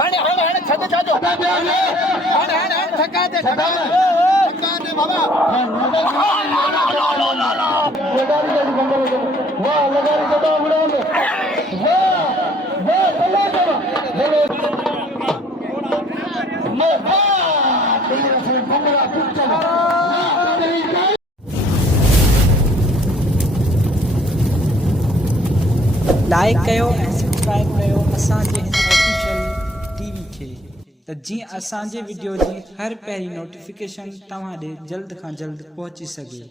हाणे हाणे हाणे छद छाजो हाणे हाणे हाणे ठका दे बाबा लगारी गडी बंदर वाह लगारी गडा उड़ा ले वाह वाह चलो चलो मैं वाह तेरे से बंगला पिक्चर लाइक कयो ऐं सब्सक्राइब कयो असांजे हिन ऑफिशियल टीवी खे त जीअं असांजे वीडियो जी हर पहिरीं नोटिफिकेशन तव्हां ॾे जल्द खां जल्द पहुची सघे।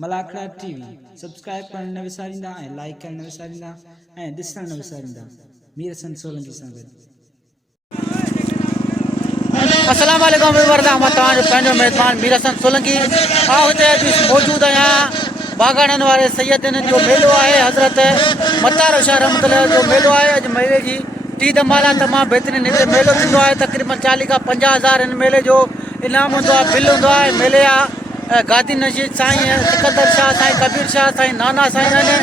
मलाखड़ा टीवी सब्सक्राइब करणु न विसारींदा ऐं लाइक करणु न विसारींदा ऐं ॾिसणु न विसारींदा। मीर हसन सोलंकी सां गॾु। अस्सलाम वालेकुम वर्दा मैं तव्हांजो पंहिंजो मेज़बान मीर हसन सोलंकी हिते मौजूद आहियां बागाननि वारे सैयदनि जो मेलो आहे हज़रत मतार शाह रहमतुल्लाह जो मेलो आहे। अॼु मेले जी टी धमाल आहे तमामु बहितरीनु हिते मेलो थींदो आहे। तक़रीबन 40 खां 50,000 हिन मेले जो इनाम हूंदो आहे, बिल हूंदो आहे। मेले जा गादी नशीद साईं सिकंदर शाह साईं कबीर शाह साईं नाना साईं आहिनि।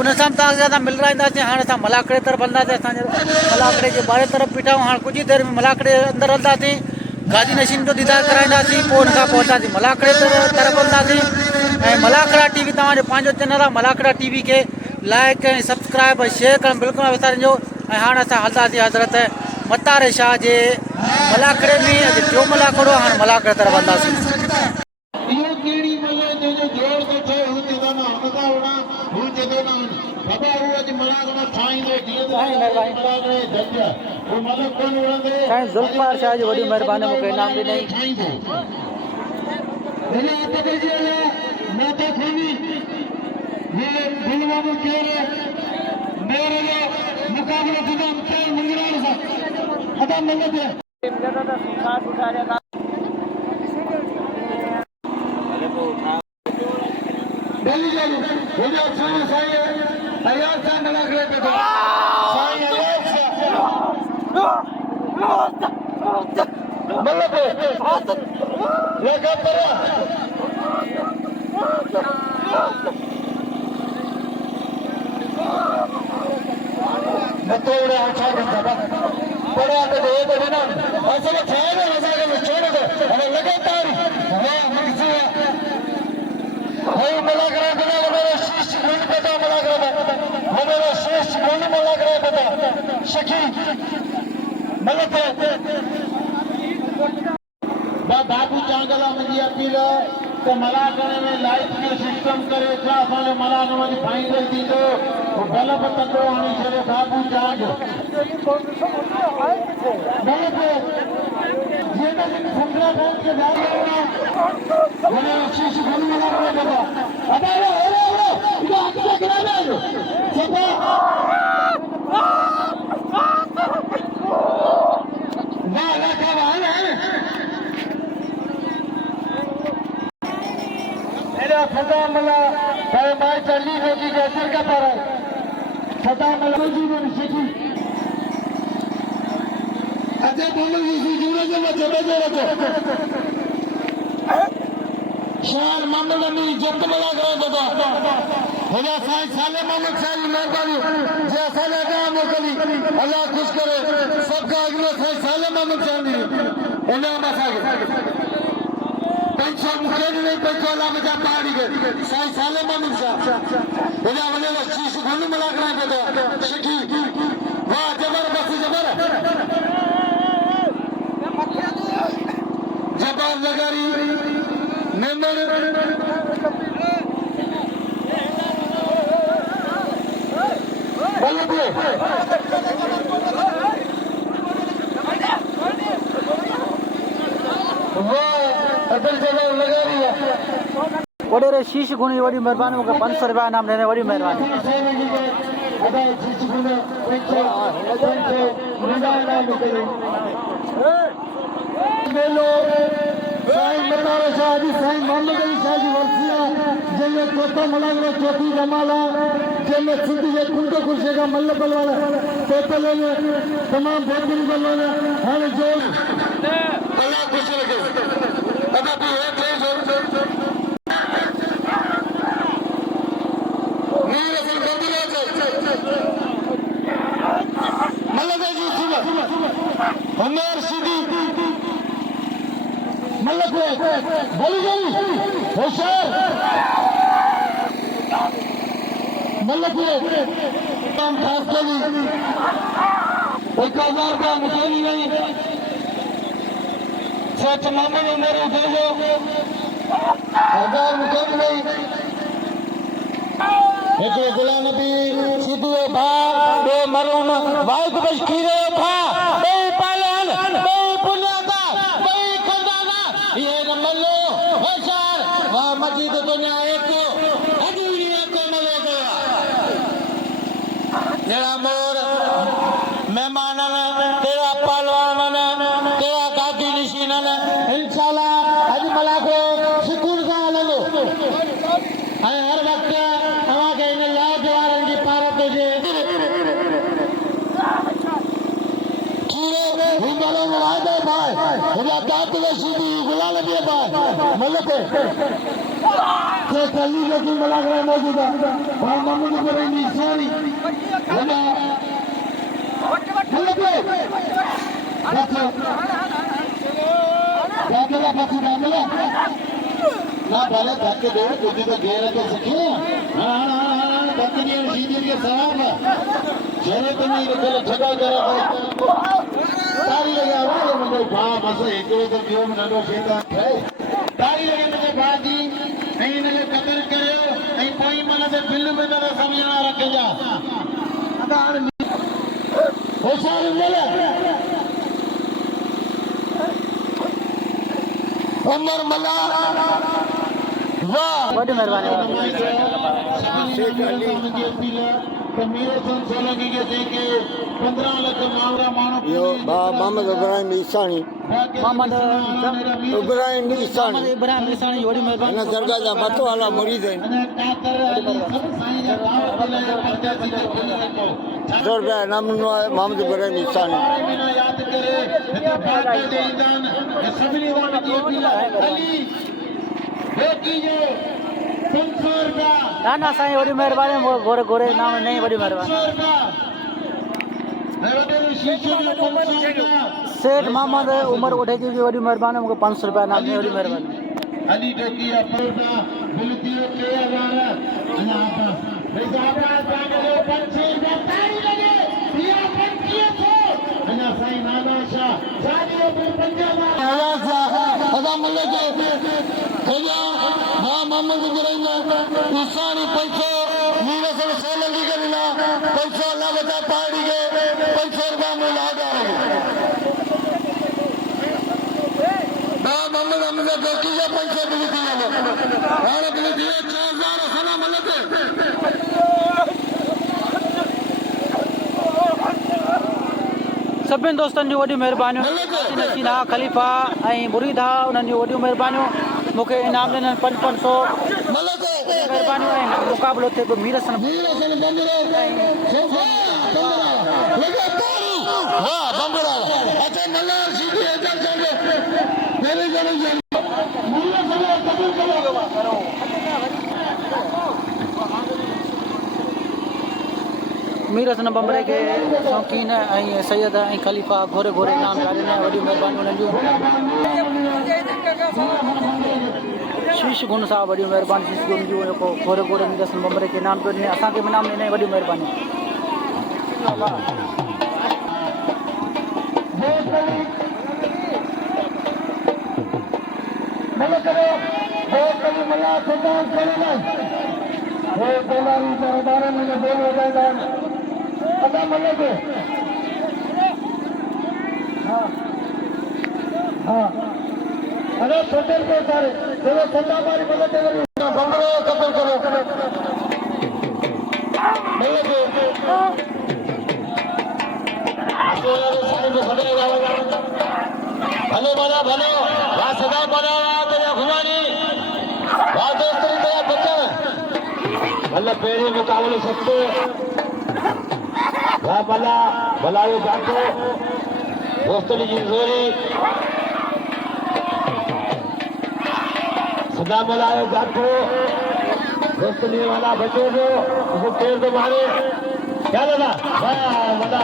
उन सां तव्हांखे असां मिलराईंदासीं। हाणे असां मलाखड़े तरफ़ हलंदासीं। असांजे मलाखड़े जे ॿाहिरि तरफ़ बीठा आहियूं। हाणे कुझु ई देरि में मलाखड़े अंदरि हलंदासीं, गादी नशीन जो दीदार कराईंदासीं, पोइ हुन खां पोइ हलंदासीं मलाखड़े तरफ़ हलंदासीं। ऐं मलाखड़ा टीवी तव्हांजो पंहिंजो चैनल आहे। मलाखड़ा टीवी खे लाइक ऐं सब्सक्राइब ऐं शेयर करणु बिल्कुलु न विसारिजो। ऐं हाणे असां हलंदासीं हज़रत मतार शाह जे मलाखड़े में। अॼु टियों मलाखड़ो, हाणे मलाखड़े तरफ़ हलंदासीं। साईं ज़ुल्फ़ार शाह जी वॾी महिरबानी मूंखे इनाम ॾिनई। बाबू चांगला मुझे अपील तो मलाखड़े में लाइट जो सिस्टम करे मलाखड़े में फाइनल थींदो बल्ब तंदो हणी छॾे बाबू चांग सदा मला माई चली होगी असर का पर सदा मला सीखी अजय बोलो जी जुड़े जो जबे जो रखो शान मामला नहीं जब मला करे बाबा होगा साईं साले मोहम्मद साईं मेहरबानी जे साले का मोकली अल्लाह खुश करे सबका अगले साईं साले मोहम्मद साईं इनाम असागे पंचो मुखेल नहीं पंचो अल्लाह मजा पहाड़ी के साईं साले मोहम्मद साहब बोला बोले शीश घुंड मला करे बाबा शिकी वाह जबरदस्त जबर जबर लगारी मेंबर वॾे शीश घुणी वॾी महिरबानी मूंखे 500 रुपया इनाम ॾिने वॾी महिरबानी। साईं मतार शाह जी साईं मोहम्मद अली शाह जी वर्सी आहे जंहिंमें चौथा मलाखड़ा चौथी धमाल आहे जंहिंमें सिंध जे कुंड कुर्से खां मल बलवान टोटल तमामु बहितरीन बलवान हाणे जो अल्लाह ख़ुशि रखे मीर हसन गंदुला मल जी उमर सीधी मल्लक बोली गई होशियार मल्लक खास चली 1000 का मुझे नहीं सच मामले उमर उठे 1000 मुझे नहीं एक गुलाम नबी सीधो भा बे मरून वाइफ बशकीरे भा बे पालन बे पुण्यादा बे खंडाना ये न मल्लो होशियार वा मस्जिद दुनिया एक अदुनिया को मले गया तेरा मोर मेहमान तेरा पहलवान तेरा गादी निशीन इंशाल्लाह अज मला को सुकून का लो हर वक्त मौजूद ना भले धक्के दे खुद तो घेर के सीखे सवाल जरे तुम्हें ठगा करो तारी लगे मुझे भाव बस एक तो जीव में नंढो शैतान है तारी लगे मुझे बाजी नहीं इनके कदर करियो नहीं कोई मन से बिल्लू में न समझना रखे जा होशियार मिले उमर मल्ला वाह बड़ी मेहरबानी मेरे सोलंकी के देखे 15 लाख मावरा मानो यो मोहम्मद इब्राहिम ईसानी मोहम्मद इब्राहिम ईसानी इब्राहिम ईसानी योड़ी मेहरबानी इन दरगाह जा मत वाला मुरीद हैं दरगाह नाम नो है मोहम्मद इब्राहिम ईसानी याद करे बात ईदान सभी वाला की अली बेटी जो संसार का ना साईं वॾी महिरबानी गोरे गोरे नाम नहीं वॾी महिरबानी सेठ मोहम्मद उमर उठे जी वॾी महिरबानी मूंखे 500 रुपया नाम नहीं वॾी महिरबानी अली टोकी अपना बिलतियो 3000 अना आपा पैसा आपा जो 500 तारी लगे दिया 2500 अना साईं नाना शाह शादी पर पंजाब आया मल्ले के भैया मोहम्मद इब्राहिम ईसानी पैसो मीरा से सोलंकी के बिना पैसो अल्लाह बता पाड़ी के 500 रुपया में लागा मोहम्मद हमने टोकी के 500 मिली थी और मिली थी 4000 खाना मलते सभिनि दोस्तनि जूं वॾियूं महिरबानियूं नसीना ख़लीफ़ा ऐं मुरीदा उन्हनि जूं वॾियूं महिरबानियूं मूंखे इनाम ॾिननि 500 महिरबानियूं ऐं मुक़ाबिलो थिए पियो मीर सन मीर हसन बम्बरे के शौक़ीन ऐं सैयद ऐं ख़लीफ़ा घोरे घोरे इनाम ॾियनि वॾियूं महिरबानियूं उन्हनि जूं शीश गुन साहब वॾियूं महिरबानी शीश गुन जूं जेको घोरे घोरे मीर हसन बम्बरे के इनाम पियो ॾिने असांखे बि इनाम ॾिनई वॾी महिरबानी अरे छोटे को सारे चलो छोटा हमारी मदद करो बंगलो कतल करो भले बना भले वहाँ सदा बना तेरा घुमानी वहाँ दोस्तरी तेरा बच्चा मतलब पेड़े मुकाबले सकते वहाँ भला भला ये जातो दोस्तरी की जोरी सदा मलायो जातो दोस्तरी वाला बच्चों को उसको पेड़ तो मारे क्या लगा वाह मजा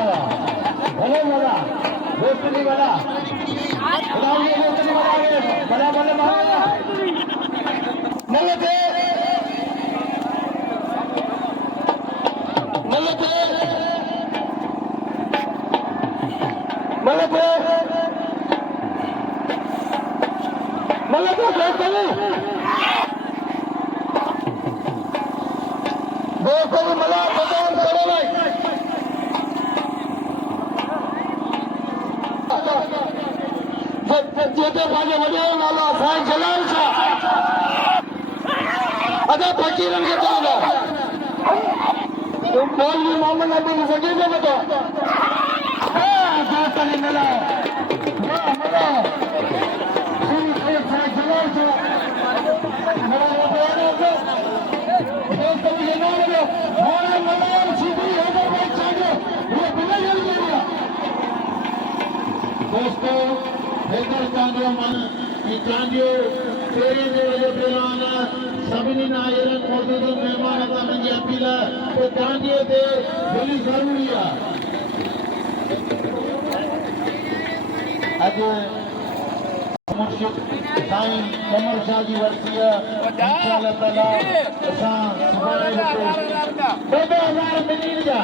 भले मजा वो दोस्ती वाला दोस्ती वाला बड़ा बड़ा मारा मल्लते मल्लते मल्लते मल्लते दोस्ती दोस्तों मला बदल करो भाई जेते माझे वडील नाला साईं जलाल शाह आता फकीरन के चलेगा तुम मौलवी मोहम्मद नबी ने सके जो बता दोस्तों ने मिला मिला साईं जलाल शाह मेरा दोस्तों ये ना बोलो हमारे मलाम सीधी हैदर भाई चाहिए ये बिना जल गया दोस्तों हैदर चांदियो मन की चांदियो तेरे जो वजह पेराना सभी नायरन मौजूद मेहमान का मुझे अपील तो चांदियो दे बड़ी जरूरी है आज मुर्शिद साईं कमर शाह जी वर्सी है इंशाअल्लाह ताला असां सुभाणे हिते 2000 मिली जा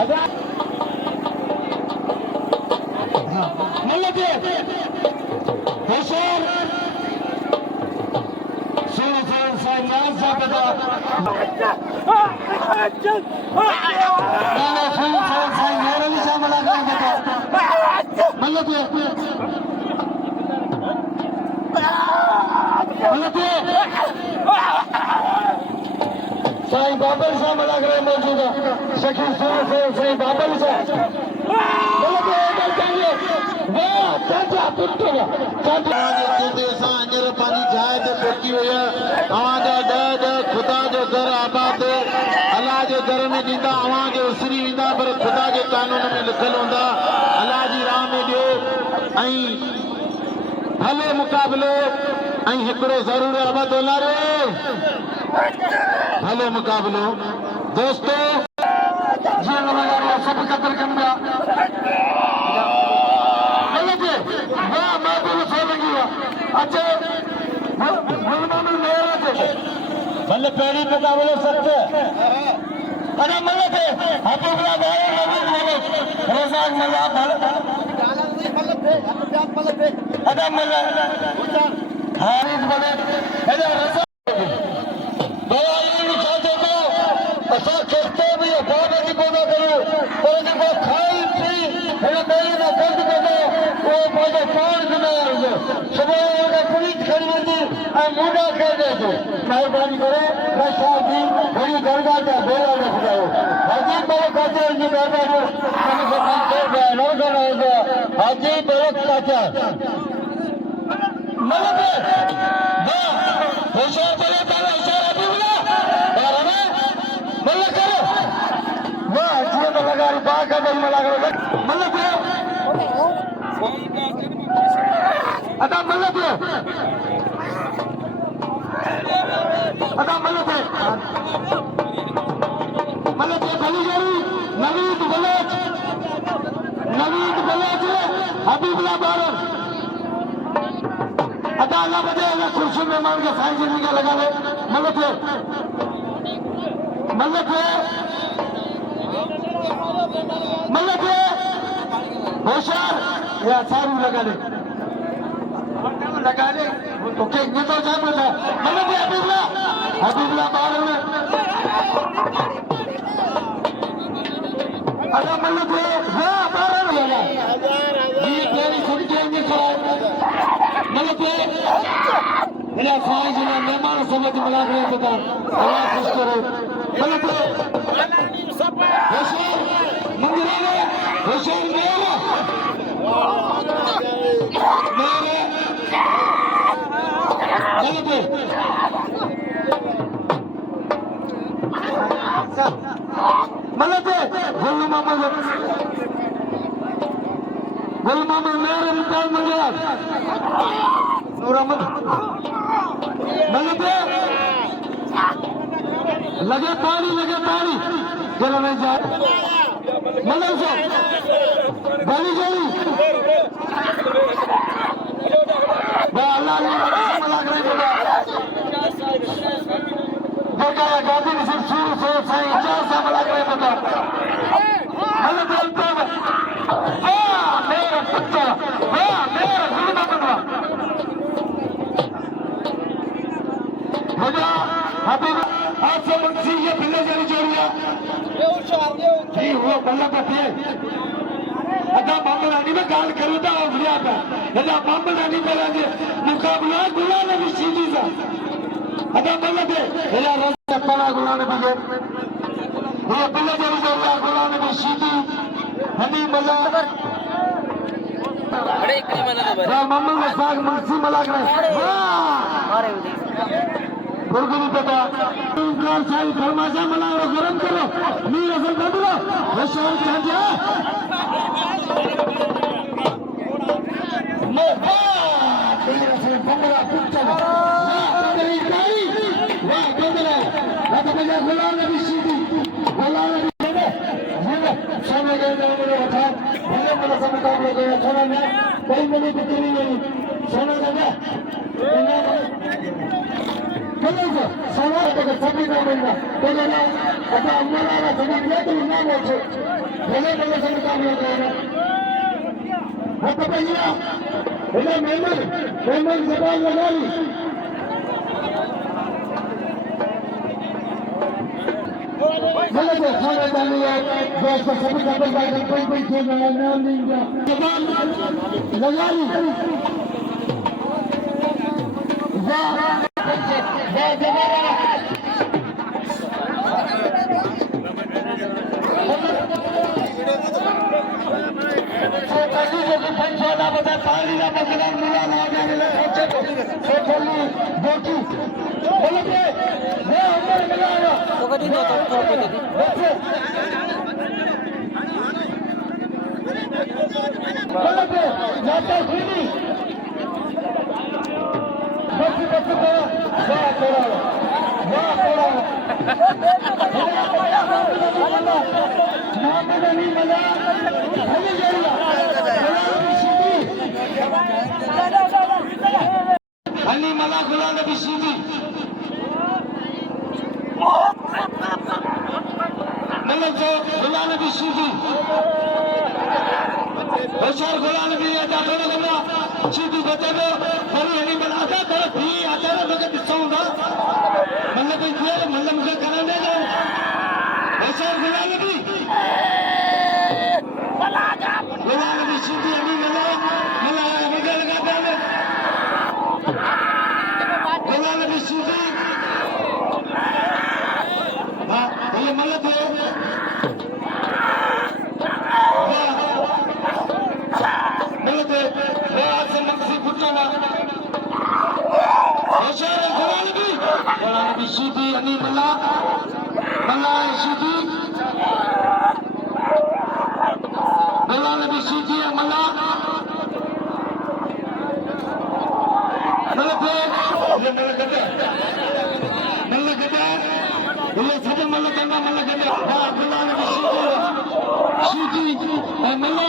हजार मल्लते होशियार सोना साईं नाम साहब का नाना साईं मेरे लिए शामिल आ गए मल्लते साईं बाबल साहब लग रहे मौजूद है शकील साईं बाबल साहब चाचा पुट्टेगा चाचा अंजर पानी जाए तो पहुंची हुई है तव्हांजा खुदा जो घर आबाद अल्लाह जे घर में ॾींदा अवां खे उसरी वेंदा पर खुदा जे कानून में लिखियल हूंदा अल्लाह जी राह में ॾियो ऐं हले मुक़ाबिलो ऐं हिकिड़ो ज़रूरु आबाद रे हले मुक़ाबिलो दोस्तो जीअं लॻायो सभु क़दुरु कनि पिया अचे भले पहिरीं मुक़ाबिलो सत अने मल्ल थे हबीबुल्लाह भाई रज़ाक मल्ला अदा मल्ला हारिस बने अदा रज़ा दवाई निकालते को असा खेते भी बाबे की कोना करो और देखो खाई पी अरे कोई ना गंद को वो बाबा पान में सुबह का पुलिस खड़ी होती है मुंडा कर दे तो मेहरबानी करो रशा भी बड़ी दरगाह का बेड़ा रख जाओ हाजी बड़े काचा जी बाबा को मैंने से काम कर गया नो करना हाजी बड़े काचा मतलब वाह होशियार बड़े ताला इशारा भी बोला और हमें मतलब करो वाह जी तो लगा रही बात का बल लगा रहा मतलब अदा मतलब अदा मतलब भली जारी नवीद बलोच हबीबुल्लाह बारन अदा अल्लाह बदे अल्लाह खुर्शी मेहमान के साईं जी का लगा ले मतलब होशियार या सारू लगा ले ओके ये तो जान था मतलब हबीबुल्लाह बारन अदा मतलब हां बारन वाला ये तेरी खुद के अंदर मतलब मेरा साईं जी ने मेहमान समझ मिला रहे थे अल्लाह खुश करे मतलब होशियार मंदिर में होशियार मेरे मतलब गुल मोहम्मद मेरे मुकाल मंगल नूर अहमद मतलब लगे पानी चलो नहीं जाए मतलब बली जली लगाया गांधी नसीब शुरू से साईं 4 साल लग रहे बता हमें बोलते हैं वाह मेरा पुत्र वाह मेरा गुरु बनवा मुझे हबीब आपसे मुझसे ये बिल्ले जरी जोड़िया जी वो बल्ला पते अदा मामलानी में गाल करूँ तो अवलिया पे अदा मामलानी पे लगे मुकाबला गुला नबी सीधी सा अदा बल्ला पे अदा रोज़ पड़ा गुला नबी के ये बिल्ले जरी जोड़िया गुला नबी सीधी हनी मल्ला बड़े इकरी मना ना मामल में साग मुंशी मला करे वाह गुरगुरी बेटा इंकार साई फरमाजा मलाओ गरम करो मीर असल बदलो रशाल चांदिया मोहा मीर असल बंगला पुच्चा वाह तेरी कारी वाह बंगला अब मुझे गुलाम नबी सीधी गुलाम नबी ने सामने गए तो मुझे बता मुझे मेरा मुकाबला गया सोना ने कोई मेरी बिक्री नहीं सोना लगा Beleza, salário porque sabe não ainda. Pega lá, até a mulher lá, sabe que é do nada, beleza, beleza, não tá vendo agora. Até pegar, ele é mesmo se vai levar ali. Beleza, sabe da minha, gosta sabe que vai depois chegar lá não ninguém. Legal. Honey मला गुलाम नबी सीधी मतलब जो गुलाम नबी सीधी होशियार गुलाम नबी अदा करो कमरा सीधी बता दो हनी हनी मला अदा करो भी आता है तो किस्सा होगा मतलब कोई ये मतलब मुझे करने देगा होशियार गुलाम नबी सीधी हनी मला मला मुझे लगा दे गुलाम नबी सीधी हाँ ये मतलब है मतलब है वो आज से मक्सी फुटाना होशियार गुलाम नबी सीधी हनी मला मला सीधी गुलाम नबी सीधी मला मतलब है ये मतलब गदा ये सब मतलब गदा हाँ गुलाम नबी सीधी मला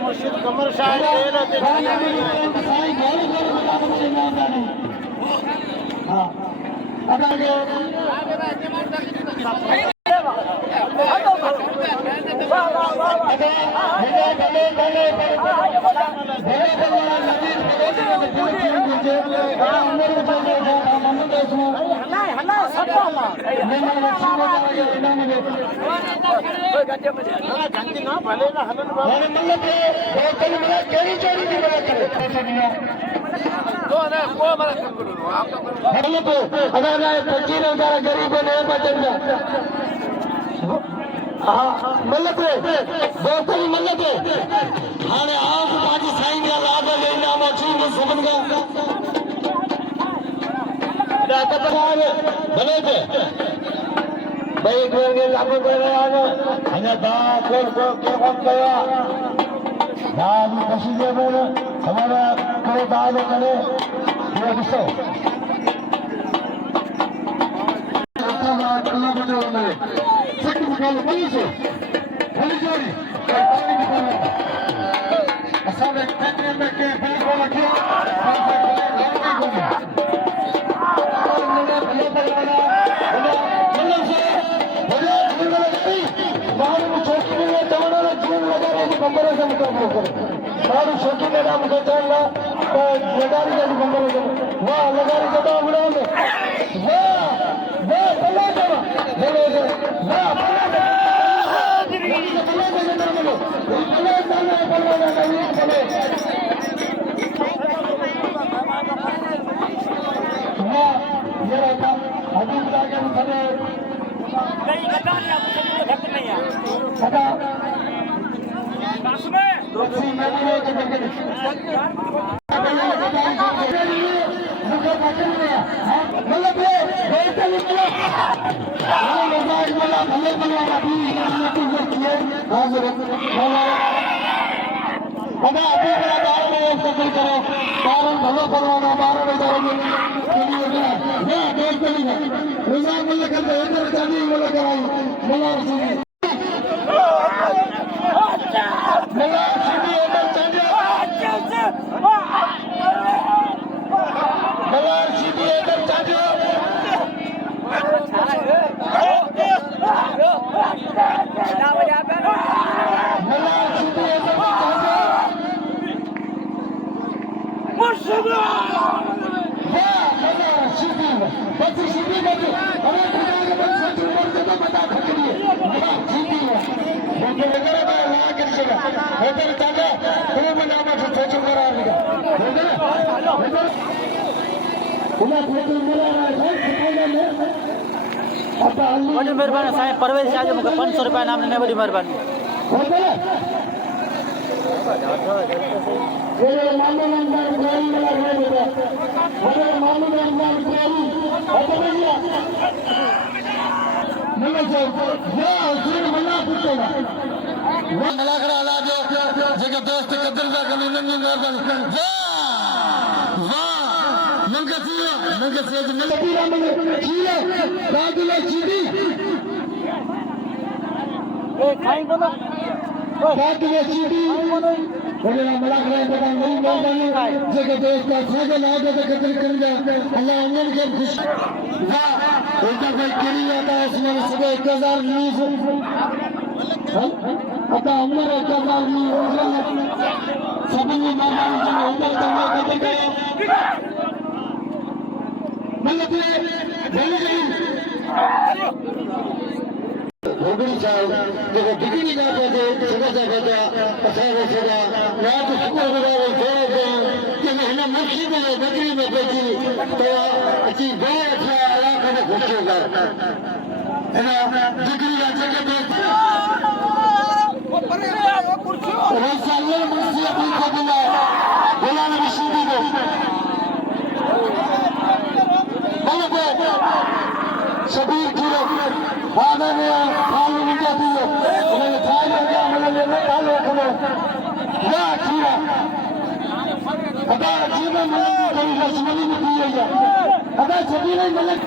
मुर्शिद कमर शाह गरीब मल्लत दोस्तनि मल्लत हाणे आप ताजी साईं जा लाभ लेना मछी में सबन का दातबार भले थे भाई के लागू कर रहा है हने दा को काम किया दाल कशी दे बोले हमारा को दाल करे ये दिसो अल्लाह बचाओ मेरे सख्त मुकाल पुलिस पुलिस वाली पानी की पानी असल में कैमरे में के पुलिस वाला क्यों मारू शौकी का नाम कहता है लगारी का बंदर वाह लगारी का उड़ा में वाह वाह भले जमा भले वाह भले वॾी महिरबानी साईं परवेश शाह जो मूंखे 500 रुपया इनाम ॾिने वॾी महिरबानी Hogani saab देखो डिग्री का पौधे छोटा सा पौधा असावे सदा ना तो शुक्र गुजार थोड़ा सा कि हमें मुक्ति मिले नगरी में बेची तो अच्छी बहुत अच्छा इलाका में खुश होगा है ना डिग्री का जगह पे रसाले मुक्ति अपनी को दिला बोला ना विष्णु को बोलो शबीर कीरो बाबा ने हाल में क्या दिया उन्होंने थाई में क्या मैंने ले हाल रखना या कीरा अदा जीवन में कोई रसमनी में दिया या अदा शबीर ने मलक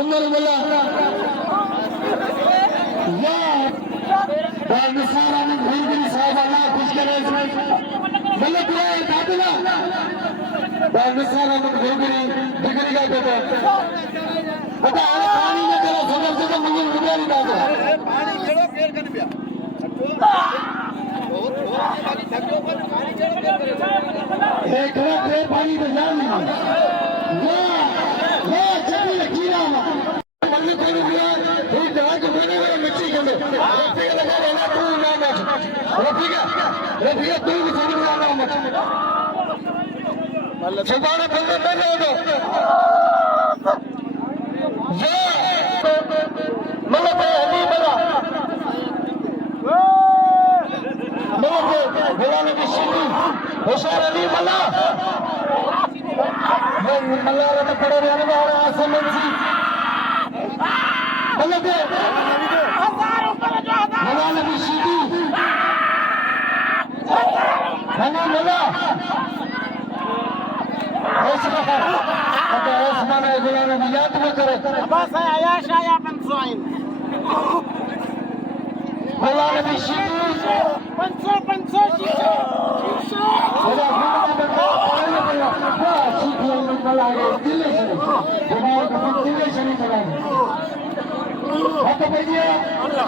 उन्होंने बोला या बादशाह ने भूलगिरी साहब अल्लाह खुश करे मलक ने दादला बादशाह ने भूलगिरी डिग्री का बेटा अदा पानी में करो सदर से मुझे गुजारी दादो पानी चलो फेर कर पिया एक रख पानी तो जान नहीं ठीक है रफिया तू भी समझ में आना मत सुभाने बंदे पहले हो ये मतलब अली बला मतलब गुलाम की शिकी होशियार अली बला मैं मल्लाह ने पड़े रहने वाला आसम सी मतलब गुलाम की शिकी हनी मला आता ओस्मान गुलाम की याद में करे बस आया शाया पंसोइन गुलाम की शिकी पंसो शीशो Hola,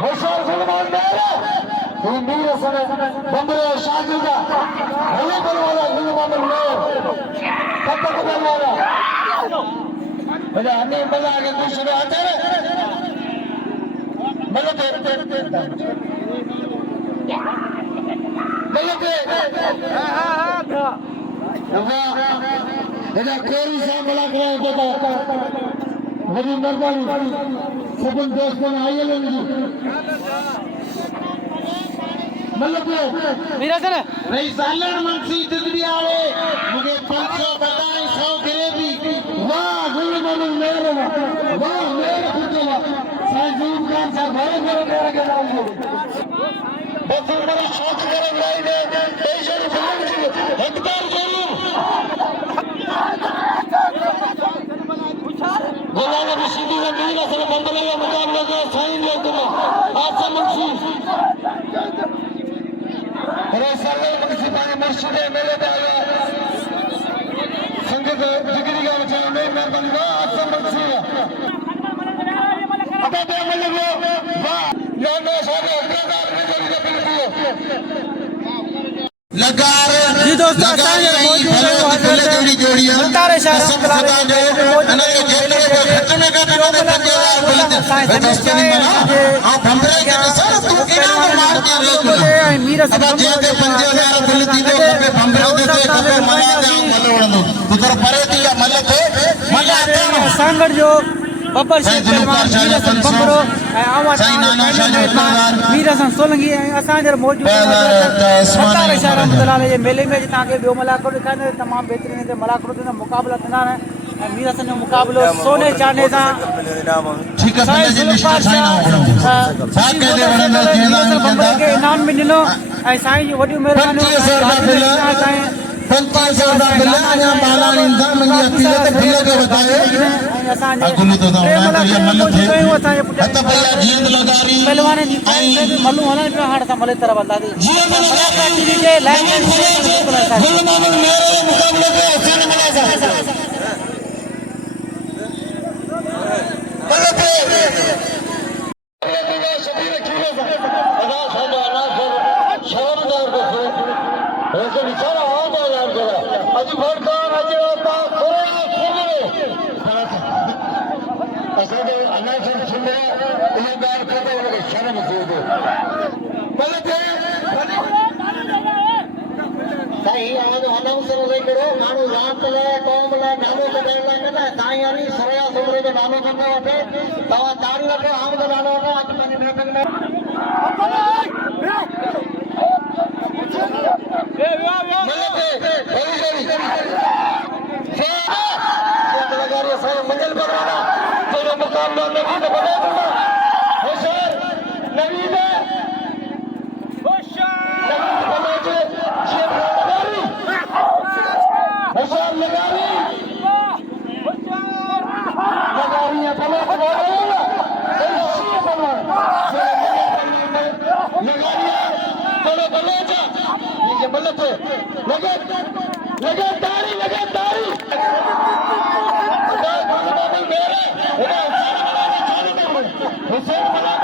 होशियार सलमान मेरा ये मीर सने बंदरे शागिदा हले बनवाला गुलाम मेर तब तक बनवाला बड़ा हमें मजा के दूसरे आते हैं मतलब बेटा कोई सा बड़ा कराए बेटा मेरी मेहरबानी सबन दोस्तों ने आइए लेंगी मतलब मीरा सर नहीं सालन मंसी तितली आवे मुझे 500 बताए 100 ग्रेवी वाह गुलमन मेरे वाह मेरे खुदला साजूब खान साहब मेरे के नाम से बस मेरा शौक करे भाई ने टेंशन फिल्म की हकदार जरूर गुलाम की सीधी में मीरा से बंदले का मुकाबला का साइन ले तुम आसम मंसी अरे साले मंसी पानी मस्जिद मेले पे आया संगत जिगरी का बच्चा नहीं मेहरबानी वाह आसम मंसी अब आप मतलब वाह यानो सारे हकदार ने जो बिल्कुल लगार जी दोस्तों असांजे मौजूद है हज़रत तारे शाह सांगड़ जो बब्बर शेख पहलवान मीर हसन बकरो मीर हसन सोलंकी असांजे मौजूद तारे शाह रहमतुल्लाह अलैह जे मेले में तव्हांखे ॿियो मलाइको ॾेखारींदो तमामु बहितरीन हिते मलाइको थींदा मुक़ाबला थींदा आहिनि मीर हसन जो मुक़ाबलो सोने चांदे सां खे इनाम बि ॾिनो ऐं साईं जी वॾियूं महिरबानियूं 500 बिलाया बालानी इंसान मंगी अपील ते बिल के बताए अगुली तो ना ये मल्ल थे हत भैया जींद लगारी पहलवान जी मल्लू हलन पियो हाणे सां मले तरह बंदा थी टीवी के लाइव गुलमान मेरे मुकाबले के हसन मनाजा मल्ल थे शबीर खीले सा अदा साजा ना शर्मदार को ऐसे विचार अजी भड़कान अजी आता कोई सुने असांजो अनासर सुने इहे ॻाल्हि कंदो हुनखे शर्म थिए थो भले साईं आवाज़ अनाउंसर लाइ कहिड़ो माण्हू रात लाइ क़ौम लाइ नालो कढाइण लाइ कंदा साईं यानी सरया सुमरे जो नालो कंदो वठे तव्हां ताड़ी वठो आम जो नालो वठो अॼु पंहिंजे नाटक में मंजिल पर तेरे मुकाबला नवीद बना दूंगा होशियार नवीद नवीद बना के शेर होशियार लगारी लगारियां पलट लगारियां बड़े बल्ले जा ये बल्ले पे लगे लगे तारी हुसैन बना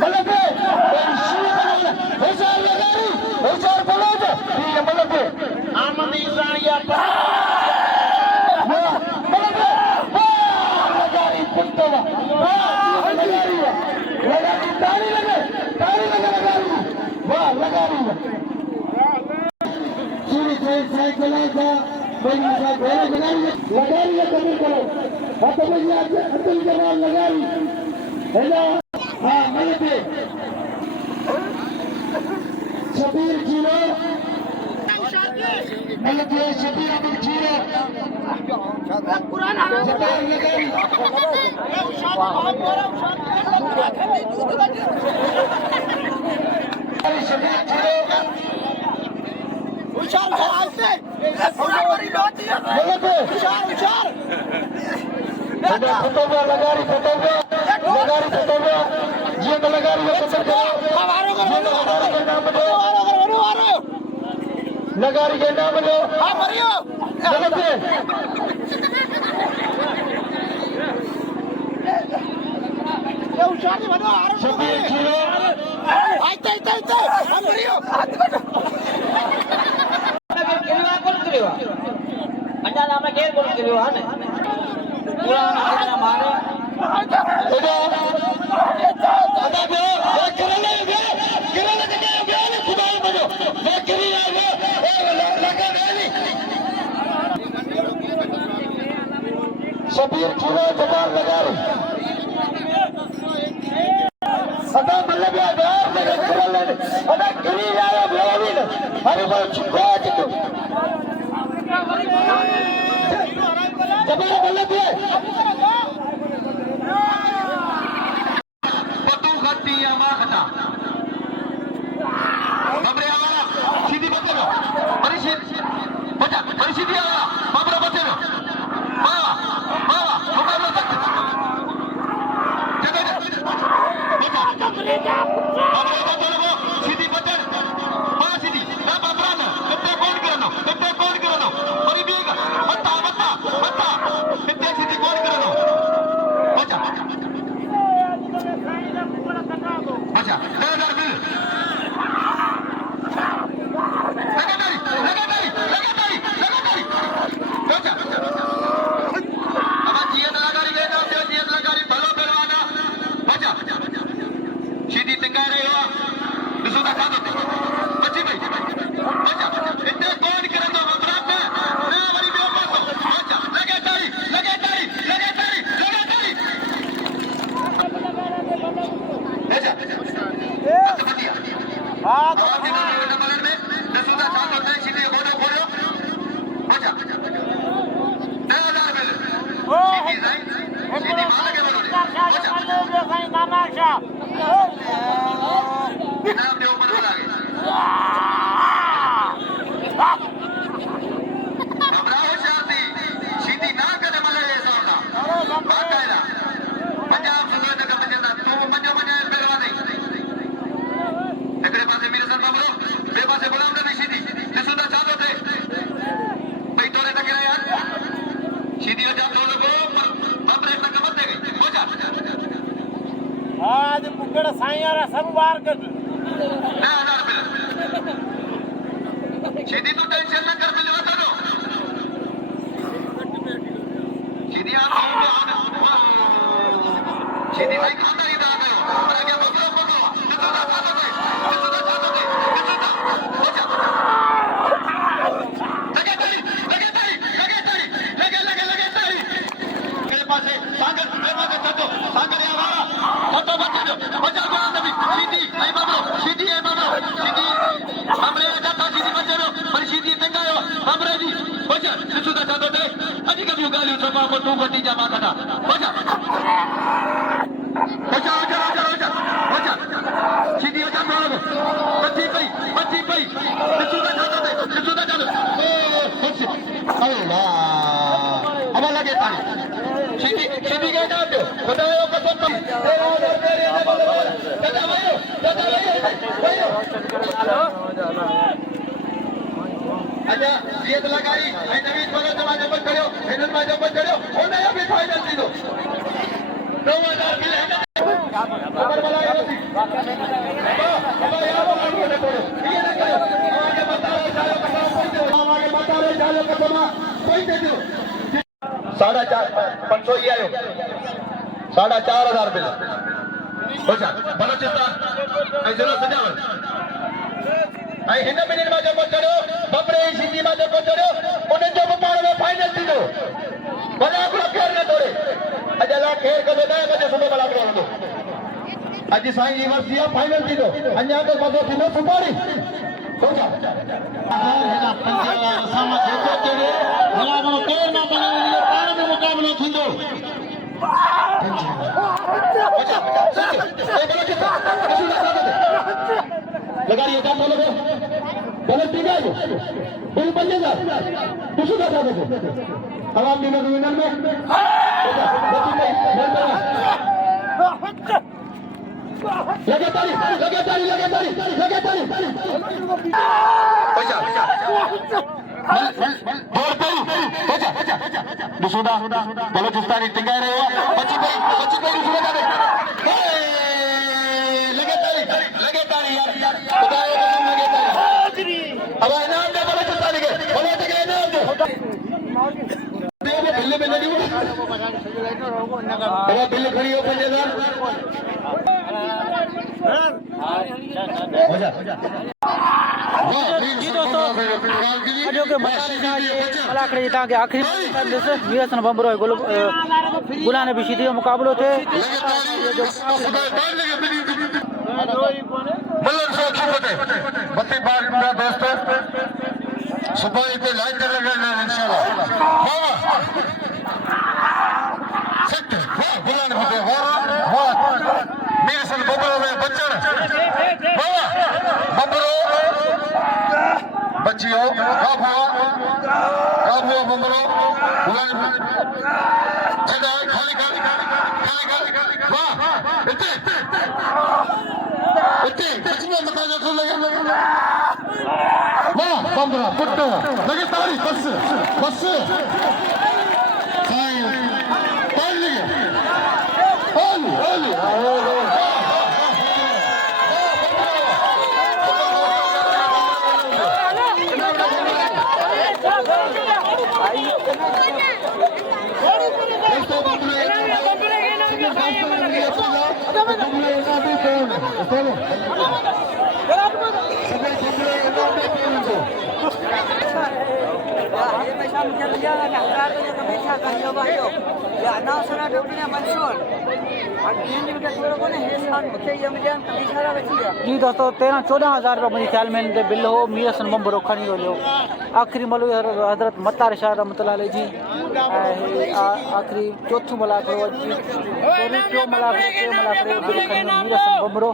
बल्ले पे होशियार लगारी होशियार बना जा ये बल्ले पे अहमद ईसानिया लगारी पुत्तवा लगारी तारी लगे लगारी वाह लगारी सूरी साइकिल का बड़ी सा घोड़े लगारी कबूल करो बात में आज अब्दुल जमाल लगारी है ना हाँ मेरे पे शबीर जीरो मतलब ये शबीर अब्दुल जीरो जबान लगारी शबीर जीरो होशियार आते फटोगा लगारी फटोगा ये तो लगारी लगारी के नाम लो शबीर जीरो शबीर जीरो जबान लगारी सदा मतलब अदा गिरी आया बेविन हरि बोल छिपा चितो जबान मतलब पतू खटिया मा खटा बबरे आवारा सीधी बचनो परिषद बचा परिषद आवारा बबरे बचनो वाह वाह मुकाबला तक सीधी बचन वाह सीधी मैं बाबराना कितने कौन करनो बड़ी बीग मत्ता कितने सीधी कौन करनो बचा 2000 बिल लगातारी बचा अब जीएन लगारी गए ना जीएन लगारी भलो करवाना बचा सीधी तंगार रहे हो दूसरा खा दो बच्ची भाई बचा इतने कौन करे तो अपराध है ना वाली भी बचा लगातारी बचा हाँ तो नंबर में दूसरा खा दो सीधी बोलो बचा 2000 बिल सीधी मार के बोलो नाम दे ऊपर बोला घबराओ शादी सीधी ना करे मले सामना बाकायदा पंजाब सुबह तक बचना तू पंजो बेलवा नहीं एकड़े पासे मेरे साथ बाबरो बे पासे गुलाम नबी सीधी दिसुदा चादो थे भाई तोरे तक यार सीधी अजा तो लगो बाबरे तक मत दे गई हो जा आज मुकड़ साईं यार सब बार कर 2000 बिल सीधी तू टेंशन न कर मिलवा दो सीधी आप सीधी भाई खाता ही दा करो और आगे बबरो दिसुदा चादो थे हो जा लगातारी मेरे पासे सागर सागर आवारा छतो बच्चे बचा गुलाम नबी सीधी आई बाबरो सीधी हमरे जाता सीधी बच्चे पर सीधी तंगायो हमरे जी बचा दिसुदा चादो थे अजी कभी गालियो सभा को तू गटी जा मा कटा बचा रोटी के ना दो खुदायो कसम 13,000 रुपया चाचा भाई अच्छा जीत लगाई ऐं नवीन बोलो जमा जमा करियो हिनन में जमा करियो हुन जो भी फाइनल थी दो 9,000 मिले खबर बनायो थी बाबा यार मांगो पड़ो ये ना करो आगे बता रहे जालो कसम कोई दो आगे बता रहे जालो कसम कोई दे दो 4,500 ही आयो 4,500 बिल होचा बलोचिस्तान ऐं जिला सजावट ऐं हिन मिनट में जेको चढ़ियो बबरे सिंधी में जेको चढ़ियो उन्हनि जो बि पाण में फाइनल थींदो भला हिकिड़ो खेर न तोड़े अॼु अलाए खेर कदो 10 बजे सुबुह भला हिकिड़ो हलंदो अॼु साईं जी वर्सी आहे फाइनल थींदो अञा त मज़ो थींदो सुभाणे पाण में मुक़ाबिलो थींदो लगाइए क्या बोलो गलत ठीक है बिल 5,000 कुछ ना था देखो आवाम दिनों के विनर में लगातार बलोचिस्तानी टिंगाए रहे हो बची गई लगातार यार अब इनाम दे बलोचिस्तानी के इनाम दो बिल में नहीं बिल खड़ी हो 5,000 जी दोस्तों अॼो के मलाखड़े जी तव्हांखे आख़िरी मीरसन बंबरो गुलान बि शीधी जो मुक़ाबिलो थिए सुबह पे लाइक कर लेना इंशाल्लाह गुलान होते मीरसन बंबरो में बच्चन बंबरो बच्चियों काबुआ बंबरो गुलान छड़ा खाली वाह इतने सच में मता जो लगे वाह बंबरा पुट्टो लगे तारी बस साईं पाल लगे ओली जी दोस्तों 13-14,000 रुपया मुंहिंजे ख़्याल में हिन ते बिल हो मीरसन बंबरो खणी वियो आख़िरी मौलवी हज़रत मतार शाह रहमतुल्लाह अलैह जी आख़िरी चौथों मलाखड़ो टियों मलाखड़े बिल खणी मीरसन बंबरो